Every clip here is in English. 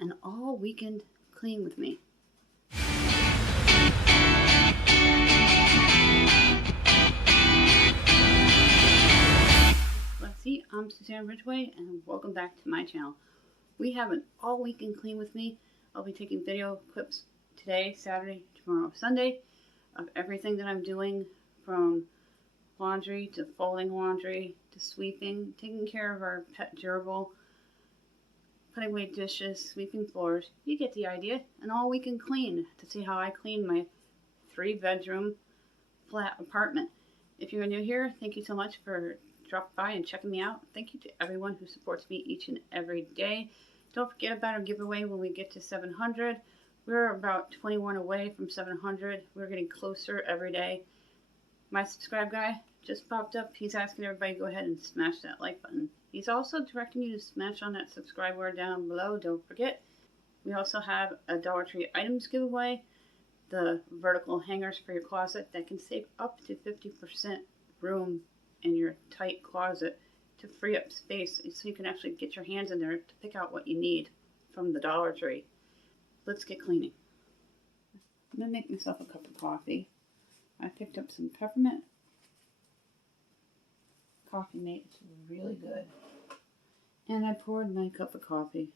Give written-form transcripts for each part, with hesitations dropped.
an all weekend clean with me. Lexi, I'm Suzanne Ridgway, and welcome back to my channel. We have an all weekend clean with me. I'll be taking video clips today, Saturday, tomorrow, Sunday, of everything that I'm doing, from laundry to folding laundry to sweeping, taking care of our pet gerbil, putting away dishes, sweeping floors. You get the idea. An all weekend clean to see how I clean my 3-bedroom flat apartment. If you're new here, thank you so much for dropping by and checking me out. Thank you to everyone who supports me each and every day. Don't forget about our giveaway when we get to 700. We're about 21 away from 700. We're getting closer every day. My subscribe guy just popped up. He's asking everybody to go ahead and smash that like button. He's also directing you to smash on that subscribe word down below. Don't forget. We also have a Dollar Tree items giveaway. The vertical hangers for your closet that can save up to 50% room in your tight closet to free up space so you can actually get your hands in there to pick out what you need from the Dollar Tree. Let's get cleaning. I'm going to make myself a cup of coffee. I picked up some peppermint. Coffee mate, it's really good. And I poured my cup of coffee.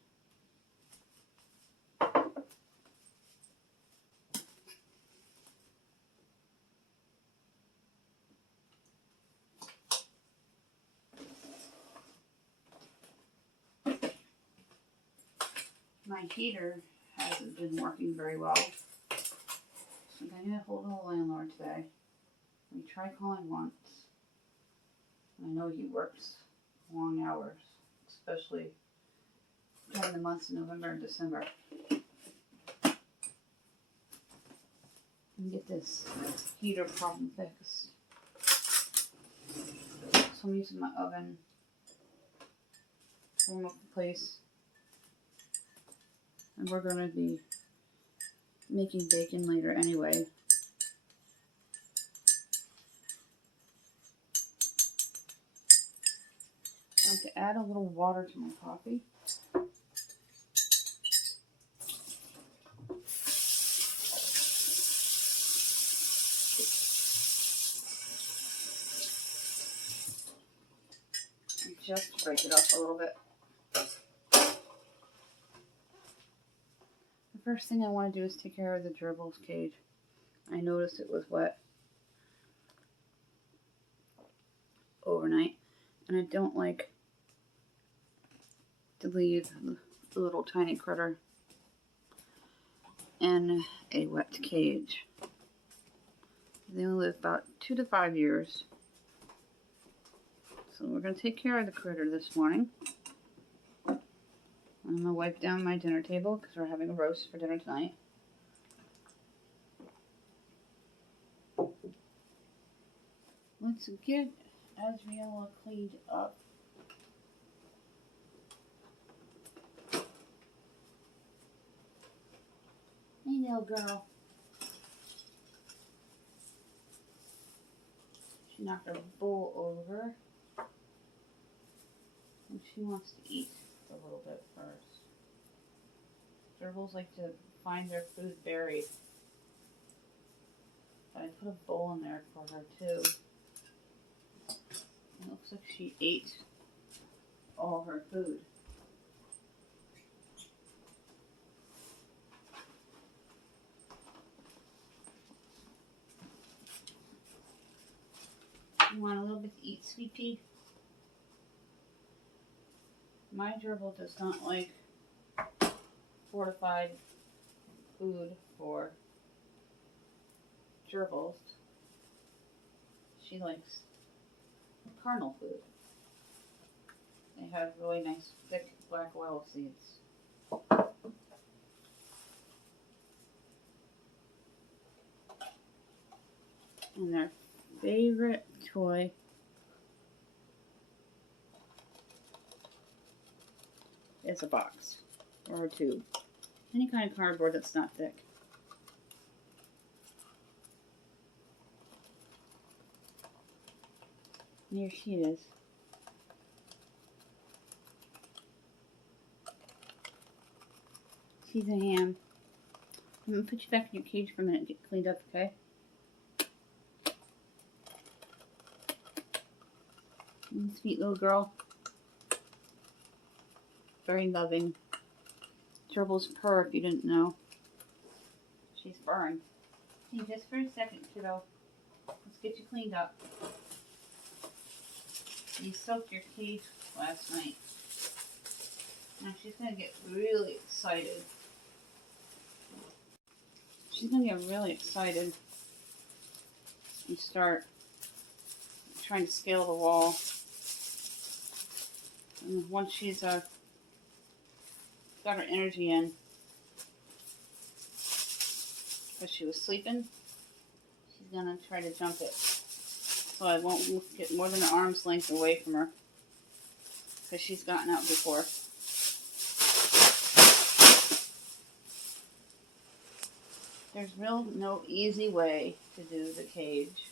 My heater hasn't been working very well, so I'm going to hold the landlord today. We tried calling once. I know he works long hours, especially during the months of November and December. And get this heater problem fixed. So I'm using my oven to warm up the place. And we're going to be making bacon later anyway. I like to add a little water to my coffee. And just break it up a little bit. The first thing I want to do is take care of the gerbil's cage. I noticed it was wet overnight, and I don't like to leave the little tiny critter in a wet cage. They only live about 2 to 5 years. So we're going to take care of the critter this morning. I'm going to wipe down my dinner table because we're having a roast for dinner tonight. Let's get Adriella cleaned up. Hey, little girl. She knocked her bowl over. And she wants to eat a little bit first. Gerbils like to find their food buried. I put a bowl in there for her too. It looks like she ate all her food. You want a little bit to eat, sweet pea? My gerbil does not like fortified food for gerbils. She likes carnal food. They have really nice thick black oil seeds. And their favorite toy is a box or a tube. Any kind of cardboard that's not thick. And here she is. Piece of ham. I'm gonna put you back in your cage for a minute and get cleaned up, okay? Sweet little girl. Very loving. Gerbils purr if you didn't know. She's purring. Hey, just for a second, kiddo. Let's get you cleaned up. You soaked your cage last night. Now she's gonna get really excited. She's gonna get really excited and start trying to scale the wall. And once she's got her energy in, because she was sleeping, she's gonna try to jump it. So I won't get more than an arm's length away from her, because she's gotten out before. There's no easy way to do the cage.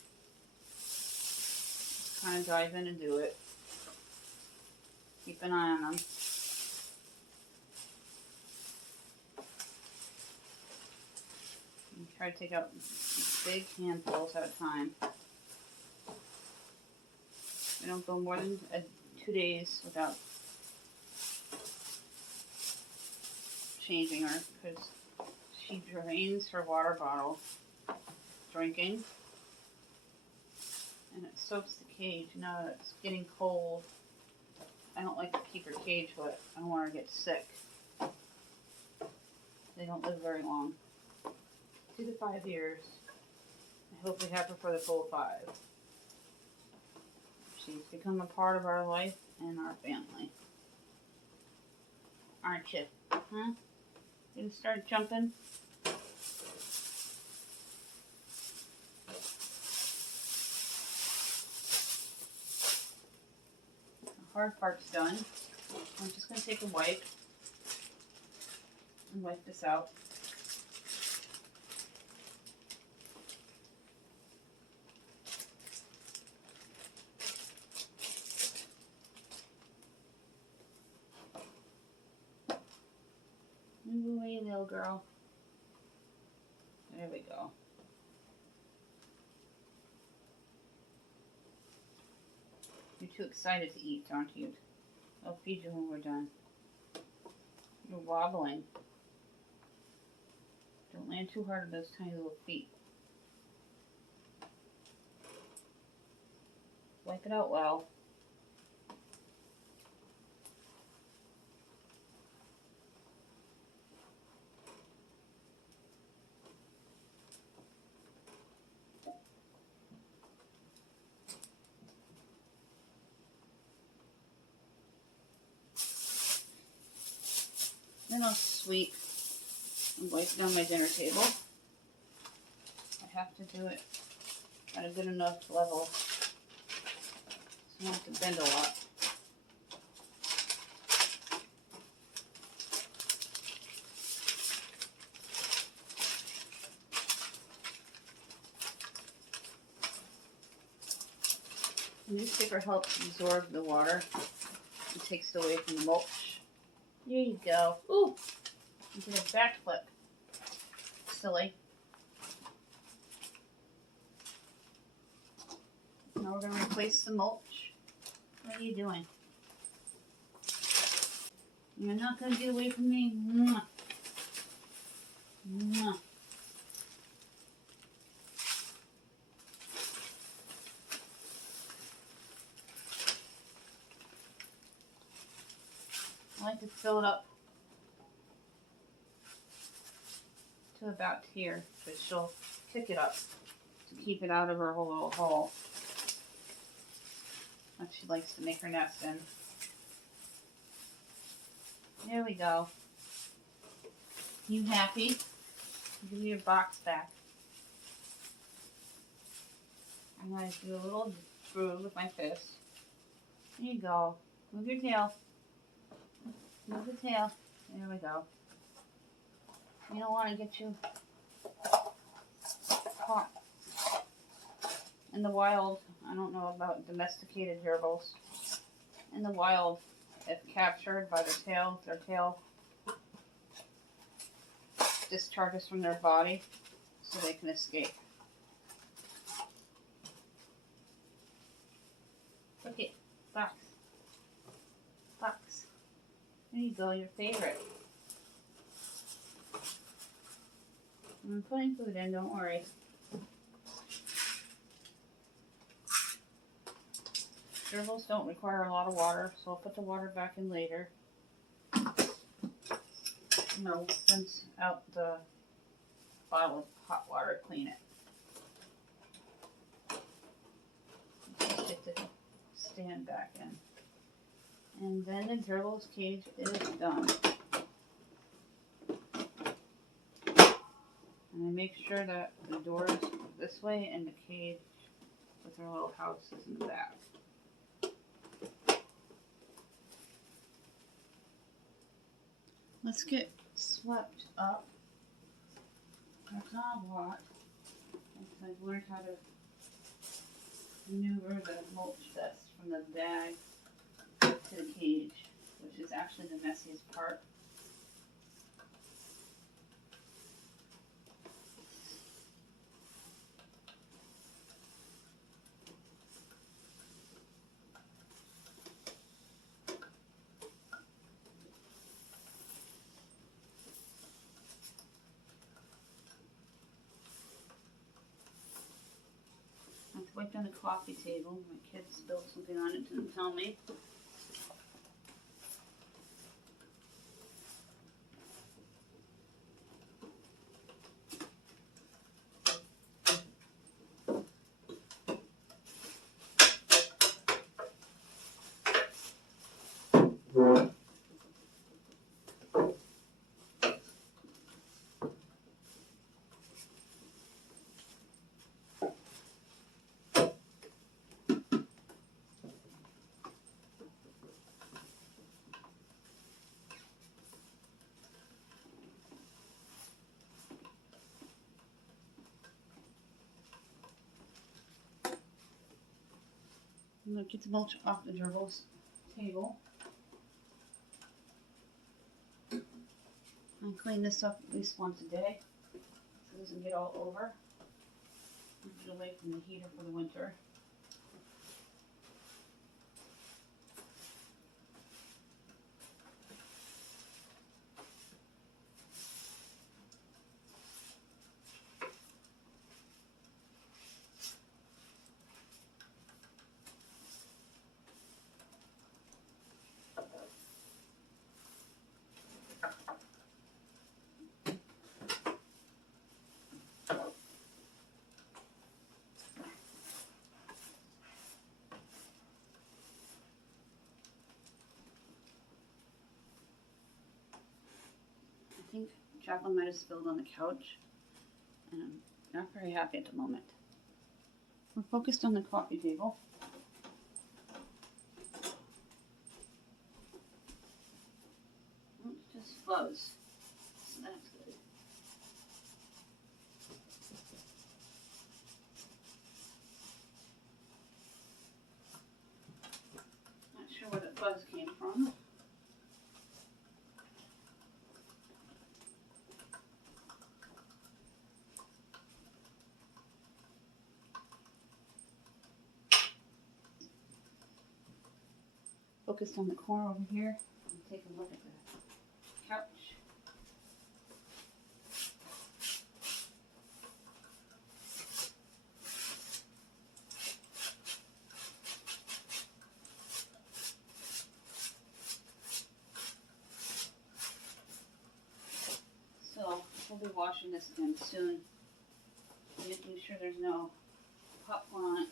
Just kind of dive in and do it. Keep an eye on them. And try to take out big handfuls at a time. We don't go more than 2 days without changing her, because she drains her water bottle drinking, and it soaks the cage. Now that it's getting cold, I don't like to keep her cage wet. I don't want her to get sick. They don't live very long. 2 to 5 years. I hope we have her for the full 5. She's become a part of our life and our family. Aren't you? Huh? You gonna start jumping? The hard part's done. I'm just gonna take a wipe and wipe this out. Move away, little girl. There we go. You're too excited to eat, aren't you? I'll feed you when we're done. You're wobbling. Don't land too hard on those tiny little feet. Wipe it out well. Then I'll sweep and wipe down my dinner table. I have to do it at a good enough level so I don't have to bend a lot. The newspaper helps absorb the water. It takes it away from the mulch. There you go. Ooh! You did a backflip. Silly. Now we're going to replace the mulch. What are you doing? You're not going to get away from me. Mwah. Mwah. I like to fill it up to about here, but she'll kick it up to keep it out of her whole little hole that she likes to make her nest in. There we go. You happy? Give me your box back. I'm going to do a little screw with my fist. There you go. Move your tail. Move the tail. There we go. You don't want to get you caught in the wild. I don't know about domesticated gerbils. In the wild, if captured by their tail discharges from their body so they can escape. Look it, Fox. Fox. There you go, your favorite. I'm putting food in, don't worry. Gerbils don't require a lot of water, so I'll put the water back in later. And I'll rinse out the bottle of hot water, clean it. Just get the stand back in. And then the gerbil's cage is done. And I make sure that the door is this way and the cage with our little house is in the back. Let's get swept up. That's not a lot. I've learned how to maneuver the mulch vest from the bag to the cage, which is actually the messiest part. I wiped on the coffee table. My kid spilled something on it, didn't tell me. I'm going to get the mulch off the gerbil's table. And clean this up at least once a day so it doesn't get all over. Move it away from the heater for the winter. I think Jaclyn might have spilled on the couch, and I'm not very happy at the moment. We're focused on the coffee table. It's just fuzz, so that's good. Not sure where the fuzz came from. Focused on the corner over here and take a look at the couch. So we'll be washing this again soon, making sure there's no popcorn on it.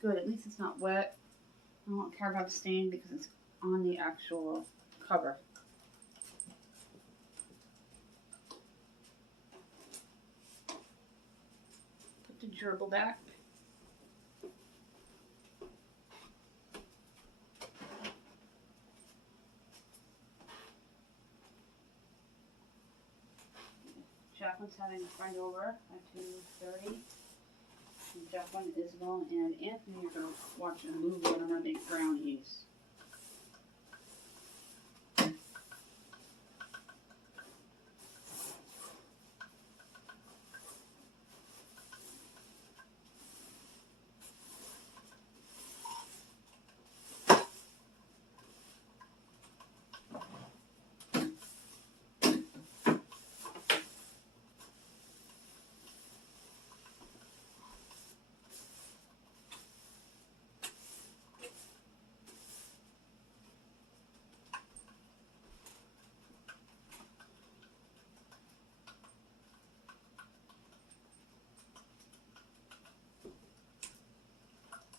Good, at least it's not wet. I don't care about the stain because it's on the actual cover. Put the gerbil back. Jaclyn's having a friend over at 2:30. And Jaclyn, Isabel, and Anthony are going to watch a movie and I'm going to make brownies.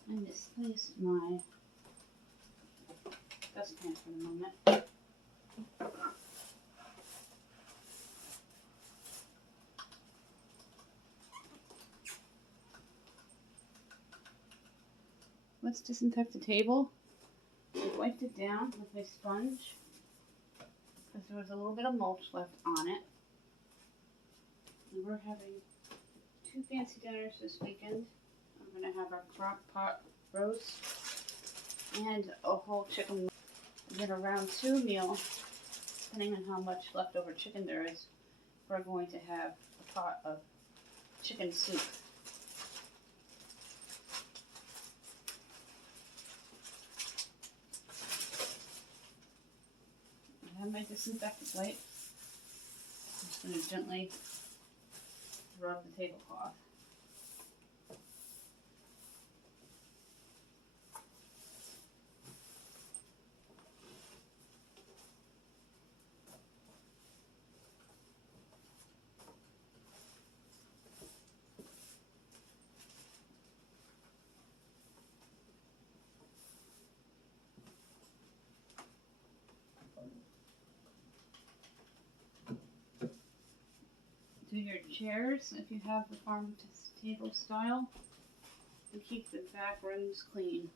I misplaced my dustpan for the moment. Let's disinfect the table. I wiped it down with my sponge because there was a little bit of mulch left on it. And we're having 2 fancy dinners this weekend. We're going to have our crock pot roast and a whole chicken. Then a round 2 meal, depending on how much leftover chicken there is. We're going to have a pot of chicken soup. I have my disinfectant wipe. I'm just going to gently rub the tablecloth. Do your chairs if you have the farm to table style, and keep the back rooms clean.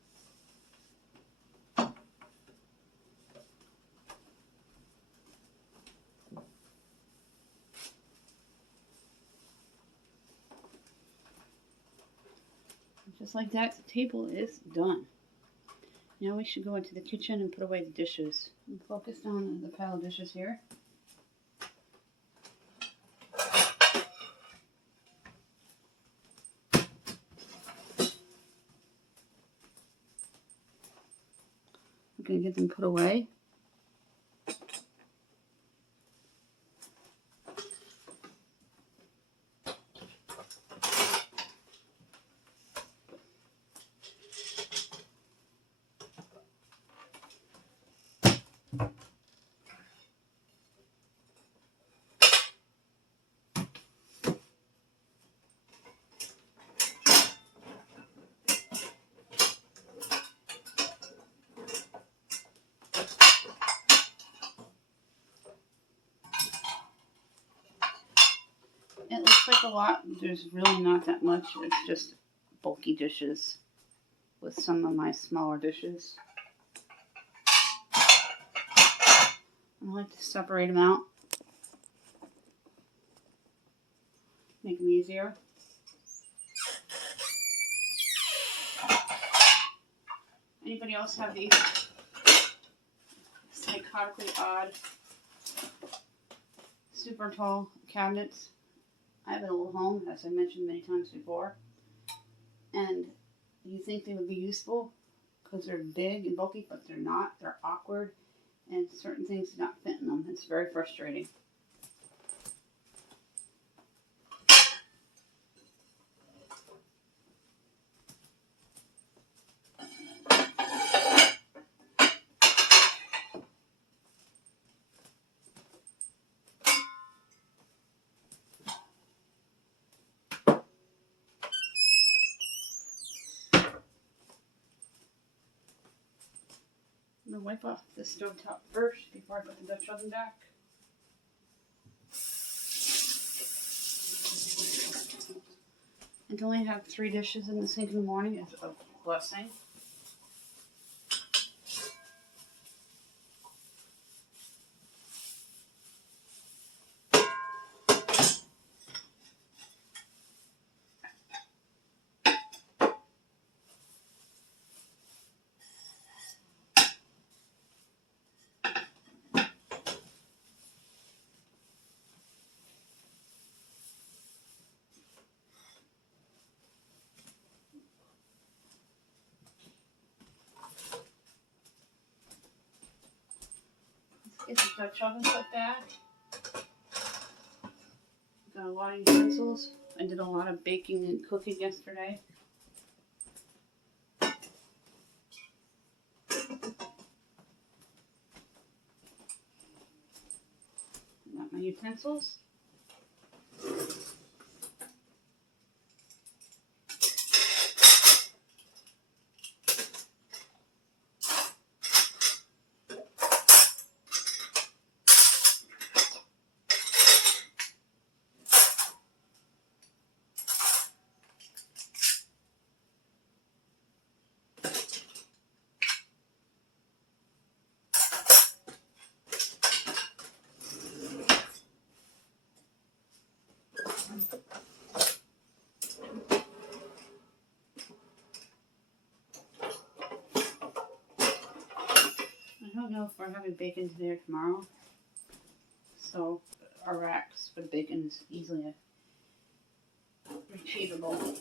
Just like that, the table is done. Now we should go into the kitchen and put away the dishes. I'm focused on the pile of dishes here. I'm going to get them put away. It looks like a lot. There's really not that much. It's just bulky dishes with some of my smaller dishes. I like to separate them out. Make them easier. Anybody else have these psychotically odd, super tall cabinets? I have a little home, as I mentioned many times before, and you think they would be useful because they're big and bulky, but they're not. They're awkward, and certain things do not fit in them. It's very frustrating. I'm going to wipe off the stovetop first before I put the Dutch oven back. And to only have 3 dishes in the sink in the morning is a blessing. Get the Dutch oven put back. Got a lot of utensils. I did a lot of baking and cooking yesterday. Got my utensils. I don't know if we're having bacon today or tomorrow, so our racks for the bacon is easily retrievable.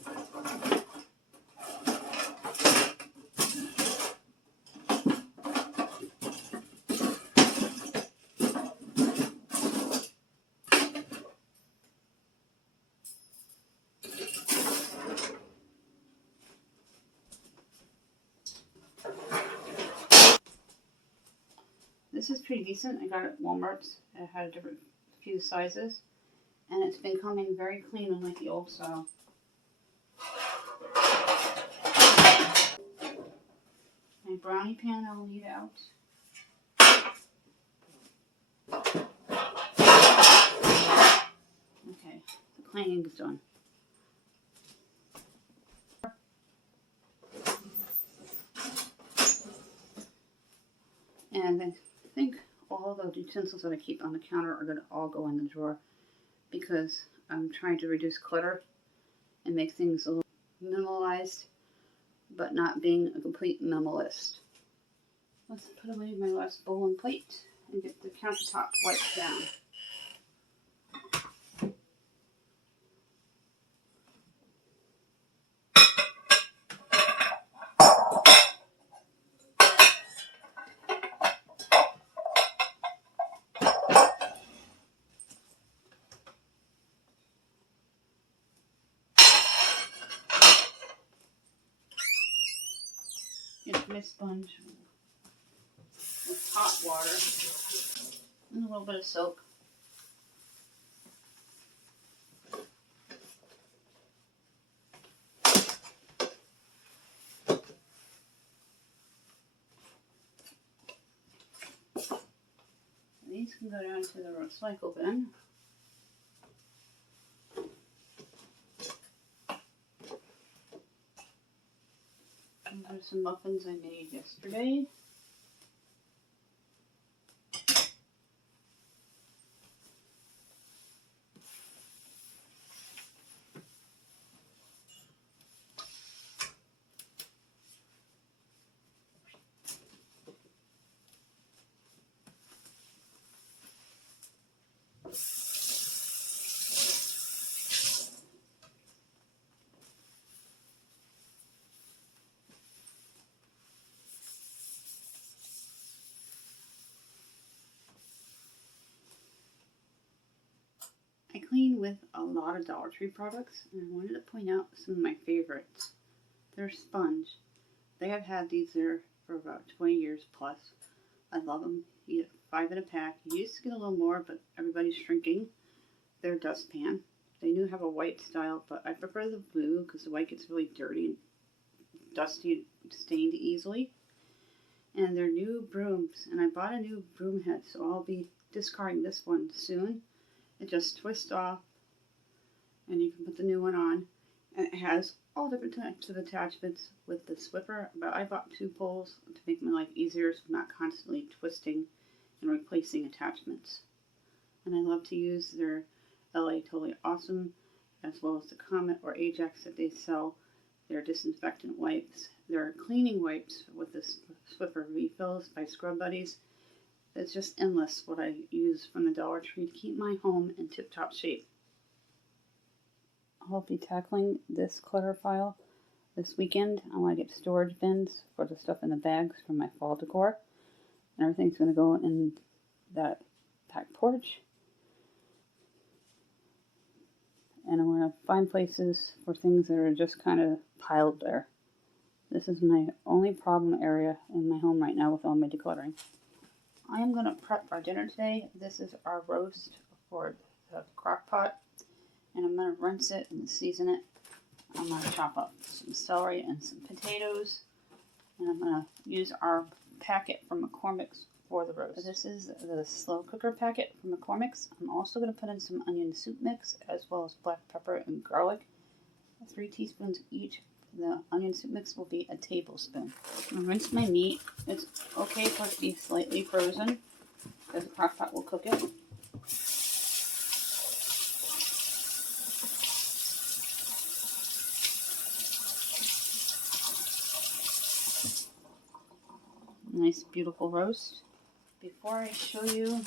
This is pretty decent. I got it at Walmart's. It had a few sizes, and it's been coming very clean, unlike the old style. My brownie pan I will need out. Okay, the cleaning is done. And I think all the utensils that I keep on the counter are going to all go in the drawer because I'm trying to reduce clutter and make things a little minimalized, but not being a complete minimalist. Let's put away my last bowl and plate and get the countertop wiped down. Get my sponge with hot water and a little bit of soap. These can go down to the recycle bin. These are some muffins I made yesterday. I clean with a lot of Dollar Tree products, and I wanted to point out some of my favorites. They're sponge. They have had these there for about 20 years plus. I love them. You get 5 in a pack. You used to get a little more, but everybody's shrinking. They're dustpan. They do have a white style, but I prefer the blue because the white gets really dirty and dusty and stained easily. And they're new brooms, and I bought a new broom head, so I'll be discarding this one soon. It just twists off, and you can put the new one on. And it has all different types of attachments with the Swiffer, but I bought 2 poles to make my life easier, so I'm not constantly twisting and replacing attachments. And I love to use their LA Totally Awesome, as well as the Comet or Ajax that they sell. Their disinfectant wipes. Their cleaning wipes with the Swiffer refills by Scrub Buddies. It's just endless what I use from the Dollar Tree to keep my home in tip-top shape. I'll be tackling this clutter file this weekend. I want to get storage bins for the stuff in the bags for my fall decor. And everything's going to go in that back porch. And I'm going to find places for things that are just kind of piled there. This is my only problem area in my home right now with all my decluttering. I am going to prep our dinner today. This is our roast for the crock pot. And I'm going to rinse it and season it. I'm going to chop up some celery and some potatoes. And I'm going to use our packet from McCormick's for the roast. This is the slow cooker packet from McCormick's. I'm also going to put in some onion soup mix as well as black pepper and garlic. 3 teaspoons each. The onion soup mix will be a tablespoon. I'm going to rinse my meat. It's okay for it to be slightly frozen because the crock pot will cook it. Nice, beautiful roast. Before I show you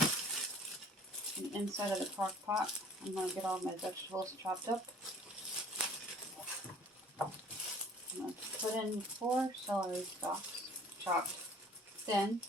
the inside of the crock pot, I'm going to get all my vegetables chopped up. I'm going to put in 4 celery stalks, chopped thin.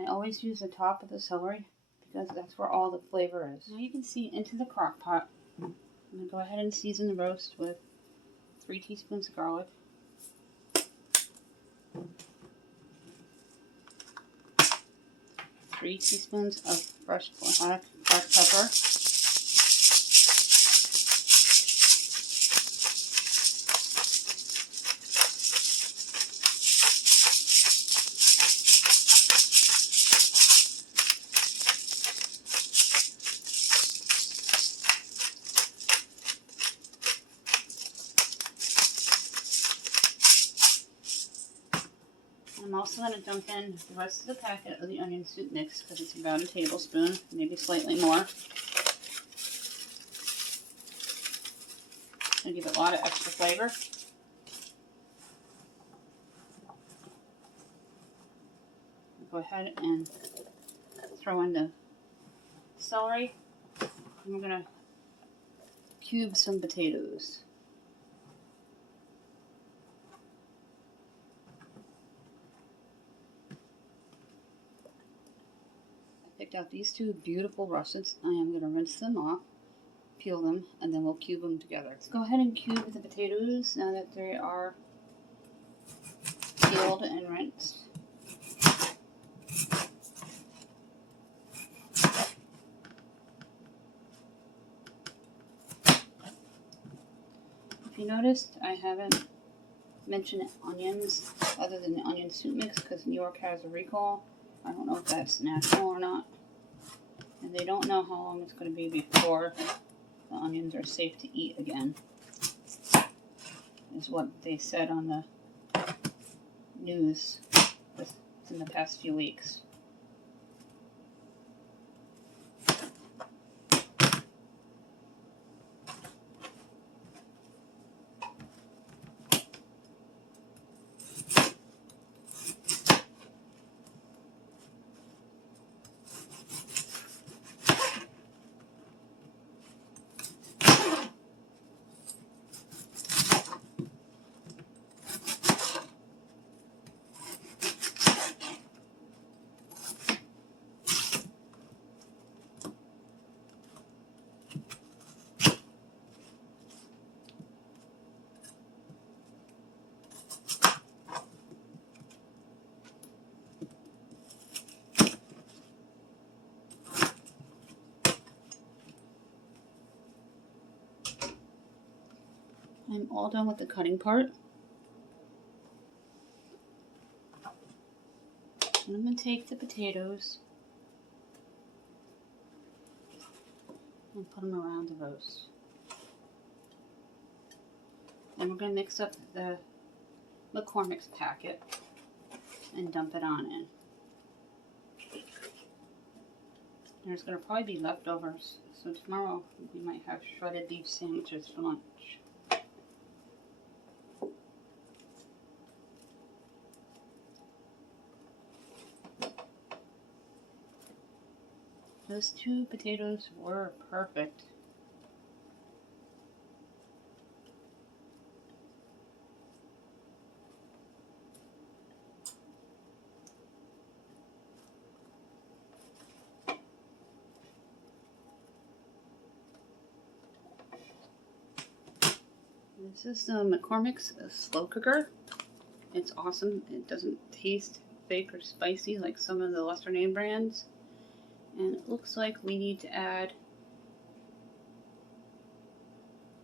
I always use the top of the celery because that's where all the flavor is. Now you can see into the crock pot. I'm going to go ahead and season the roast with 3 teaspoons of garlic, 3 teaspoons of fresh black pepper, I'm also going to dump in the rest of the packet of the onion soup mix because it's about a tablespoon, maybe slightly more. Going to give it a lot of extra flavor. Go ahead and throw in the celery. And we're going to cube some potatoes. Picked out these 2 beautiful russets. I am going to rinse them off, peel them, and then we'll cube them together. Let's go ahead and cube the potatoes now that they are peeled and rinsed. If you noticed, I haven't mentioned onions other than the onion soup mix because New York has a recall. I don't know if that's national or not. And they don't know how long it's going to be before the onions are safe to eat again. Is what they said on the news in the past few weeks. I'm all done with the cutting part. And I'm going to take the potatoes and put them around the roast. Then we're going to mix up the McCormick's packet and dump it on in. There's going to probably be leftovers, so tomorrow we might have shredded beef sandwiches for lunch. Those 2 potatoes were perfect. This is the McCormick's slow cooker. It's awesome. It doesn't taste fake or spicy like some of the lesser name brands. And it looks like we need to add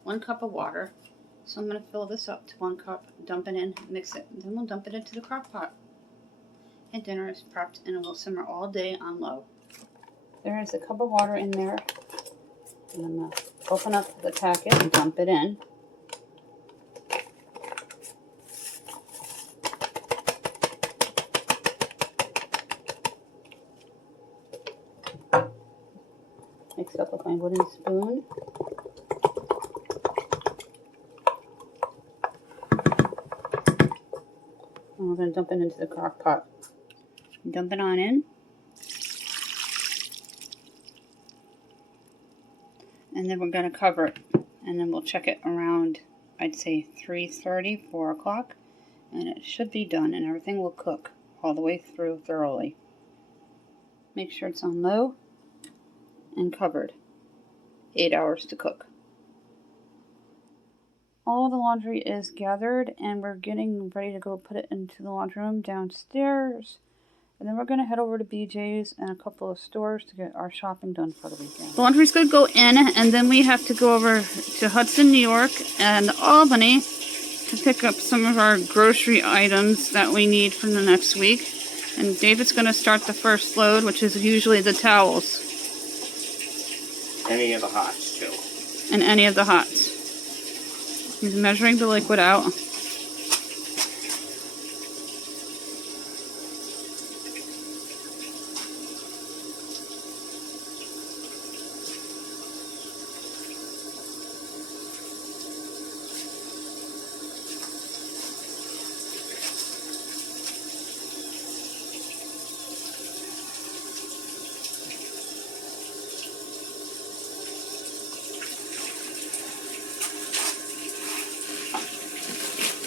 1 cup of water. So I'm going to fill this up to 1 cup, dump it in, mix it, and then we'll dump it into the crock pot. And dinner is prepped and it will simmer all day on low. There is a cup of water in there. And I'm going to open up the packet and dump it in. Mix it up with my wooden spoon. And we're going to dump it into the crock pot. Dump it on in. And then we're going to cover it. And then we'll check it around, I'd say 3:30, 4 o'clock. And it should be done and everything will cook all the way through thoroughly. Make sure it's on low and covered. 8 hours to cook. All the laundry is gathered and we're getting ready to go put it into the laundry room downstairs. And then we're going to head over to BJ's and a couple of stores to get our shopping done for the weekend. The laundry's going to go in and then we have to go over to Hudson, New York and Albany to pick up some of our grocery items that we need for the next week. And David's going to start the first load, which is usually the towels. Any of the hots, too. And any of the hots. He's measuring the liquid out.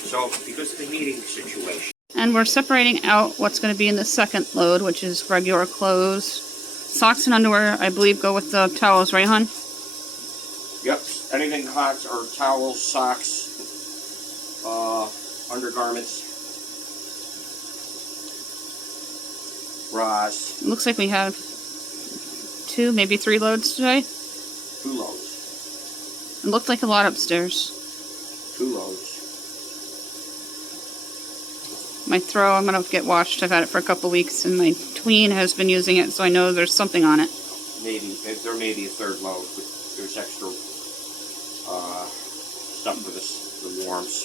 So, because of the heating situation. And we're separating out what's going to be in the second load, which is regular clothes. Socks and underwear, I believe, go with the towels, right, hon? Yep. Anything hot or towels, socks, undergarments, bras. It looks like we have 2, maybe 3 loads today. 2 loads. It looked like a lot upstairs. 2 loads. My throw, I'm going to get washed. I've had it for a couple weeks, and my tween has been using it, so I know there's something on it. Maybe. There may be a 3rd load, but there's extra stuff for the warms.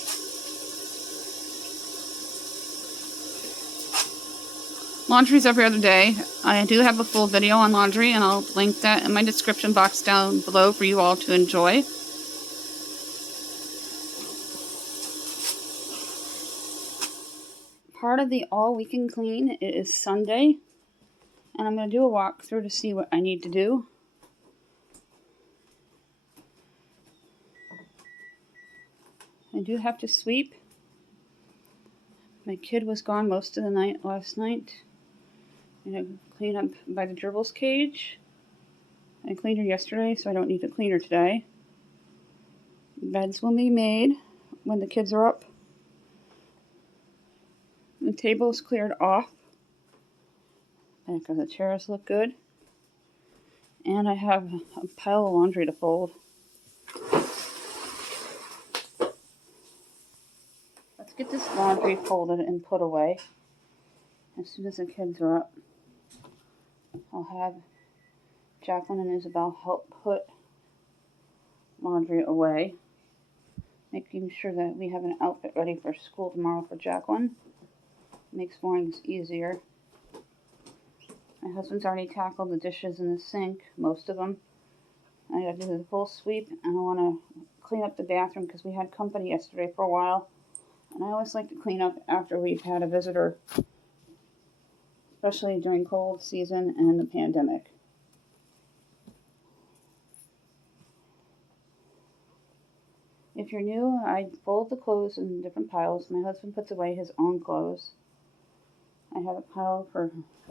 Laundry's every other day. I do have a full video on laundry, and I'll link that in my description box down below for you all to enjoy. Part of the all weekend clean, it is Sunday, and I'm going to do a walkthrough to see what I need to do. I do have to sweep. My kid was gone most of the night last night. I'm going to clean up by the gerbil's cage. I cleaned her yesterday, so I don't need to clean her today. Beds will be made when the kids are up. The table is cleared off. Back of the chairs look good. And I have a pile of laundry to fold. Let's get this laundry folded and put away. As soon as the kids are up, I'll have Jaclyn and Isabel help put laundry away, making sure that we have an outfit ready for school tomorrow for Jaclyn. Makes mornings easier. My husband's already tackled the dishes in the sink, most of them. I gotta do the full sweep, and I want to clean up the bathroom because we had company yesterday for a while. And I always like to clean up after we've had a visitor, especially during cold season and the pandemic. If you're new, I fold the clothes in different piles. My husband puts away his own clothes. I have a pile for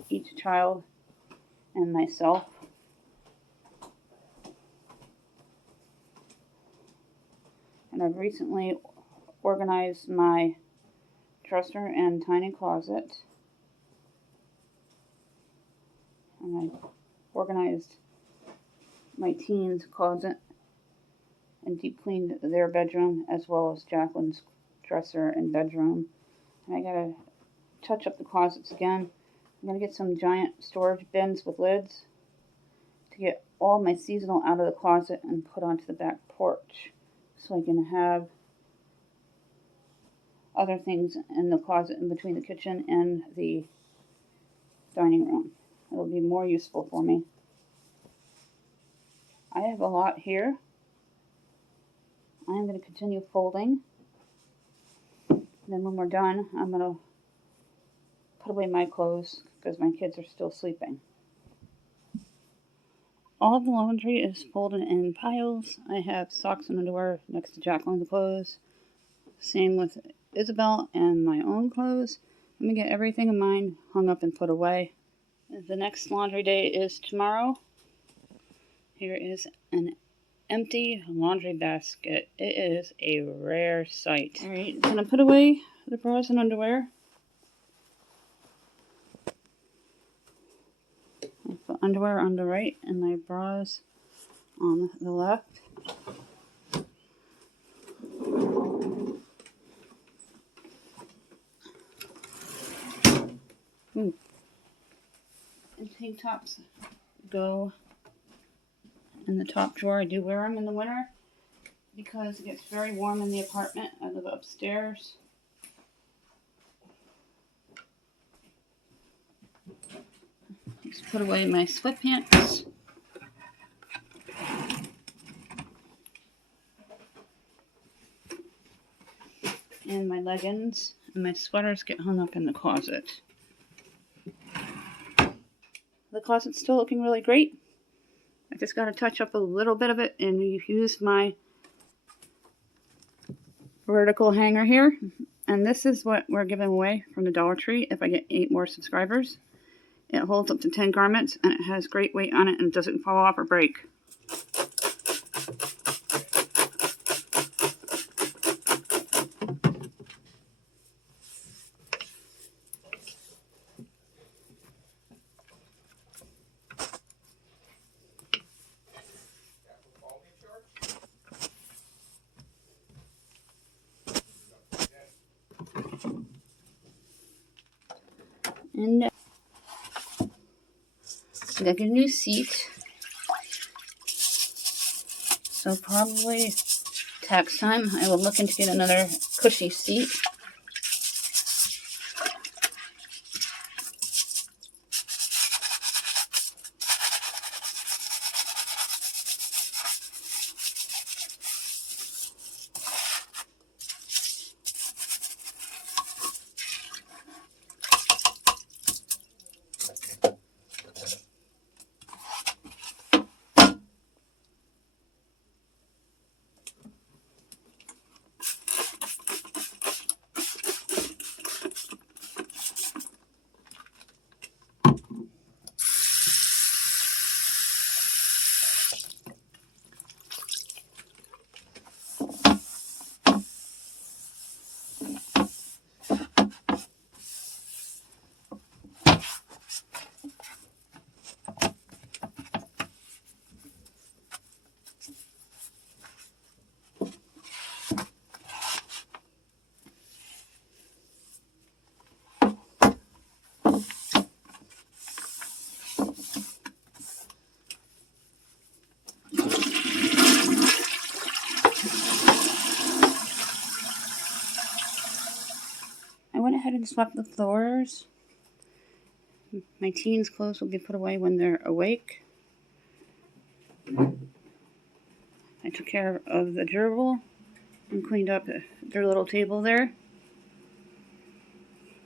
each child and myself. And I've recently organized my dresser and tiny closet. And I organized my teens' closet and deep cleaned their bedroom as well as Jaclyn's dresser and bedroom. And I gotta touch up the closets again. I'm gonna get some giant storage bins with lids to get all my seasonal out of the closet and put onto the back porch so I can have other things in the closet in between the kitchen and the dining room. It'll be more useful for me. I have a lot here. I'm going to continue folding. And then when we're done, I'm going to put away my clothes because my kids are still sleeping. All the laundry is folded in piles. I have socks and underwear next to Jaclyn's clothes. Same with Isabel and my own clothes. I'm going to get everything of mine hung up and put away. The next laundry day is tomorrow. Here is an empty laundry basket. It is a rare sight. Alright, I'm going to put away the bras and underwear. I put underwear on the right and my bras on the left. And tank tops go in the top drawer. I do wear them in the winter because it gets very warm in the apartment. I live upstairs. Let's put away my sweatpants. And my leggings. And my sweaters get hung up in the closet. The closet's still looking really great. I just got to touch up a little bit of it and use my vertical hanger here. And this is what we're giving away from the Dollar Tree if I get 8 more subscribers. It holds up to 10 garments and it has great weight on it and doesn't fall off or break. And I got a new seat. So probably tax time, I will look into get another cushy seat. swept the floors. My teens' clothes will be put away when they're awake. I took care of the gerbil and cleaned up their little table there.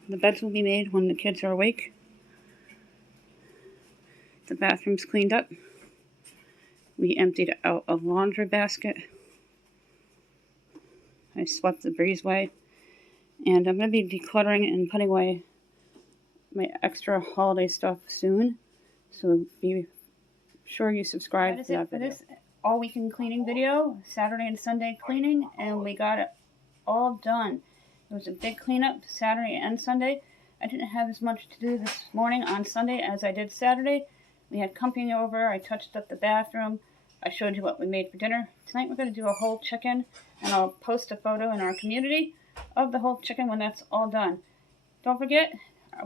The beds will be made when the kids are awake. The bathroom's cleaned up. We emptied out a laundry basket. I swept the breezeway. And I'm going to be decluttering and putting away my extra holiday stuff soon. So be sure you subscribe to that video. This all weekend cleaning video, Saturday and Sunday cleaning, and we got it all done. It was a big cleanup Saturday and Sunday. I didn't have as much to do this morning on Sunday as I did Saturday. We had company over. I touched up the bathroom. I showed you what we made for dinner. Tonight we're going to do a whole chicken, and I'll post a photo in our community of the whole chicken when that's all done. Don't forget,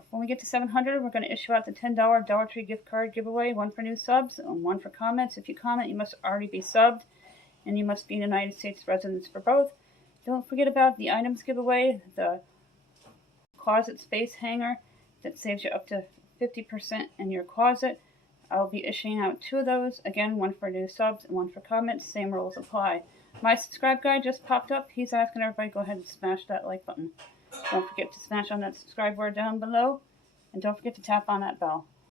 when we get to 700, we're going to issue out the $10 Dollar Tree gift card giveaway, one for new subs and one for comments. If you comment, you must already be subbed, and you must be United States residents for both. Don't forget about the items giveaway, the closet space hanger that saves you up to 50% in your closet. I'll be issuing out 2 of those. Again, one for new subs and one for comments. Same rules apply. My subscribe guy just popped up. He's asking everybody to go ahead and smash that like button. Don't forget to smash on that subscribe word down below. And don't forget to tap on that bell.